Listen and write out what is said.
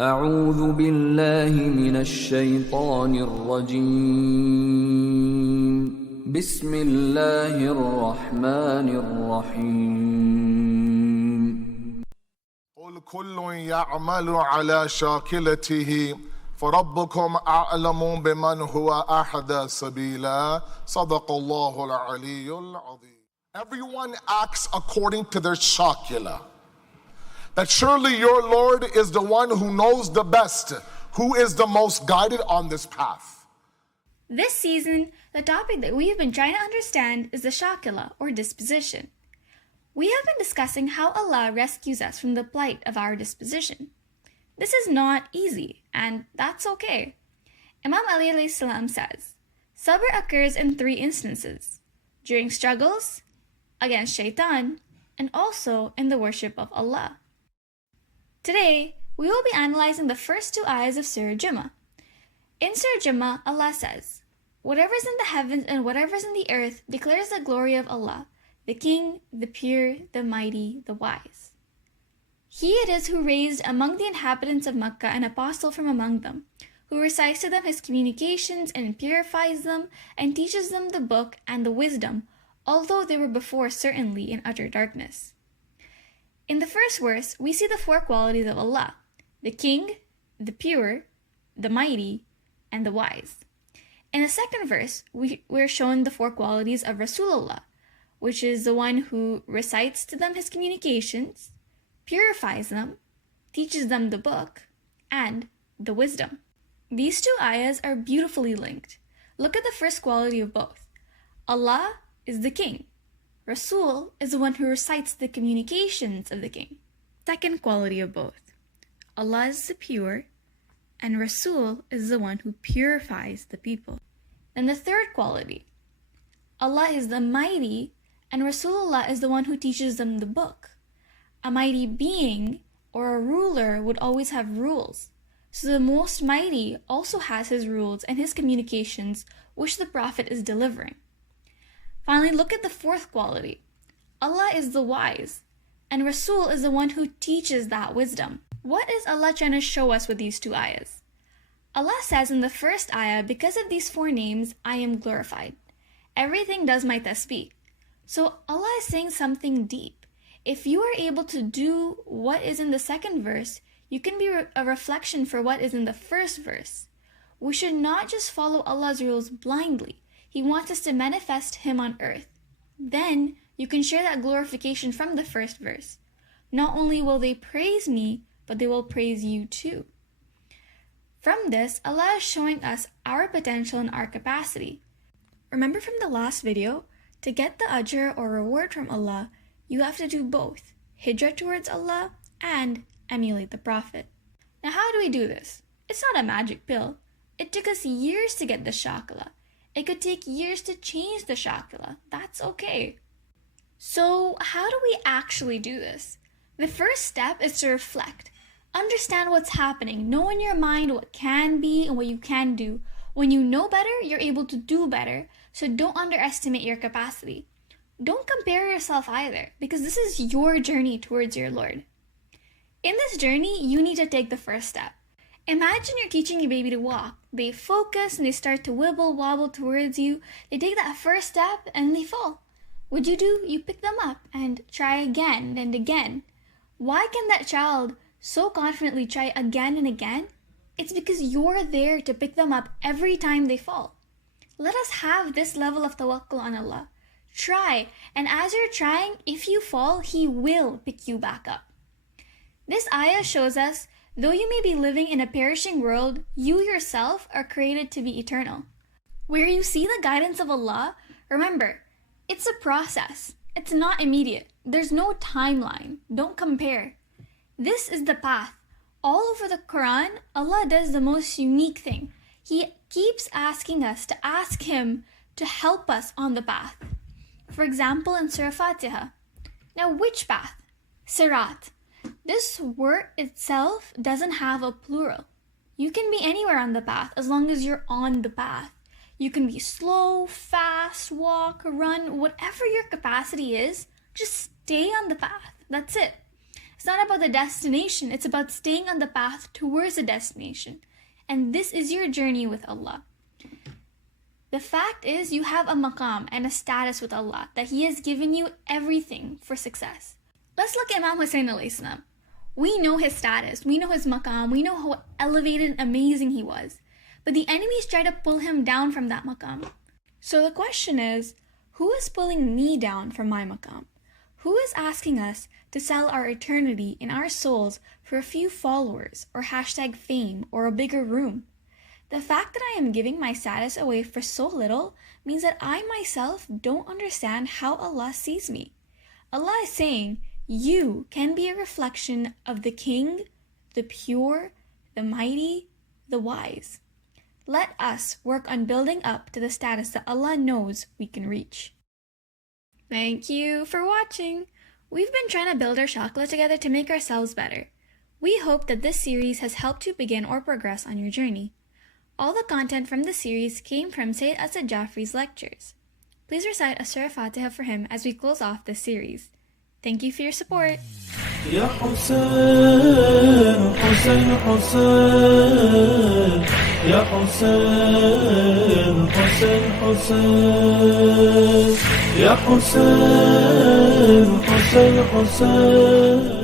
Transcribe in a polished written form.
أعوذ بالله من الشيطان الرجيم بسم الله الرحمن الرحيم قل كل يعمل على شاكلته فربكم أعلم بمن هو أهدى سبيلا صدق الله العلي العظيم. Everyone acts according to their shakila. That surely your Lord is the one who knows the best, who is the most guided on this path. This season, the topic that we have been trying to understand is the shakila, or disposition. We have been discussing how Allah rescues us from the plight of our disposition. This is not easy, and that's okay. Imam Ali alayhi salam says, Sabr occurs in 3 instances: during struggles, against shaitan, and also in the worship of Allah. Today, we will be analyzing the first 2 ayahs of Surah Jummah. In Surah Jummah, Allah says, "Whatever is in the heavens and whatever is in the earth declares the glory of Allah, the King, the Pure, the Mighty, the Wise. He it is who raised among the inhabitants of Makkah an apostle from among them, who recites to them his communications and purifies them and teaches them the book and the wisdom, although they were before certainly in utter darkness." In the first verse, we see the 4 qualities of Allah: the King, the Pure, the Mighty, and the Wise. In the second verse, we're shown the 4 qualities of Rasulullah, which is the one who recites to them his communications, purifies them, teaches them the book, and the wisdom. These 2 ayahs are beautifully linked. Look at the first quality of both. Allah is the King. Rasul is the one who recites the communications of the King. Second quality of both. Allah is the pure, and Rasul is the one who purifies the people. And the third quality. Allah is the mighty, and Rasulullah is the one who teaches them the book. A mighty being or a ruler would always have rules. So the Most Mighty also has his rules and his communications, which the Prophet is delivering. Finally, look at the 4th quality. Allah is the wise, and Rasul is the one who teaches that wisdom. What is Allah trying to show us with these 2 ayahs? Allah says in the first ayah, because of these 4 names, I am glorified. Everything does my tasbih. So Allah is saying something deep. If you are able to do what is in the second verse, you can be a reflection for what is in the first verse. We should not just follow Allah's rules blindly. He wants us to manifest Him on earth. Then you can share that glorification from the first verse. Not only will they praise me, but they will praise you too. From this, Allah is showing us our potential and our capacity. Remember from the last video, to get the ajr or reward from Allah, you have to do both, hijrah towards Allah and emulate the Prophet. Now how do we do this? It's not a magic pill. It took us years to get the shakila. It could take years to change the shakila. That's okay. So how do we actually do this? The first step is to reflect. Understand what's happening. Know in your mind what can be and what you can do. When you know better, you're able to do better. So don't underestimate your capacity. Don't compare yourself either, because this is your journey towards your Lord. In this journey, you need to take the first step. Imagine you're teaching your baby to walk. They focus and they start to wibble wobble towards you. They take that first step and they fall. What do? You pick them up and try again and again. Why can that child so confidently try again and again? It's because you're there to pick them up every time they fall. Let us have this level of tawakkul on Allah. Try, and as you're trying, if you fall, He will pick you back up. This ayah shows us, though you may be living in a perishing world, you yourself are created to be eternal. Where you see the guidance of Allah, remember, it's a process. It's not immediate. There's no timeline. Don't compare. This is the path. All over the Quran, Allah does the most unique thing. He keeps asking us to ask Him to help us on the path. For example, in Surah Fatiha. Now, which path? Sirat. This word itself doesn't have a plural. You can be anywhere on the path as long as you're on the path. You can be slow, fast, walk, run, whatever your capacity is, just stay on the path. That's it. It's not about the destination, it's about staying on the path towards the destination. And this is your journey with Allah. The fact is, you have a maqam and a status with Allah, that He has given you everything for success. Let's look at Imam Hussein alayhi salam. We know his status, we know his maqam, we know how elevated and amazing he was. But the enemies try to pull him down from that maqam. So the question is, who is pulling me down from my maqam? Who is asking us to sell our eternity in our souls for a few followers or #fame or a bigger room? The fact that I am giving my status away for so little means that I myself don't understand how Allah sees me. Allah is saying, you can be a reflection of the King, the pure, the mighty, the wise. Let us work on building up to the status that Allah knows we can reach. Thank you for watching. We've been trying to build our chakra together to make ourselves better. We hope that this series has helped you begin or progress on your journey. All the content from the series came from Sayyid Asad Jafri's lectures. Please recite a Surah Fatiha for him as we close off this series. Thank you for your support. يا حسين حسين حسين يا حسين حسين حسين يا حسين حسين حسين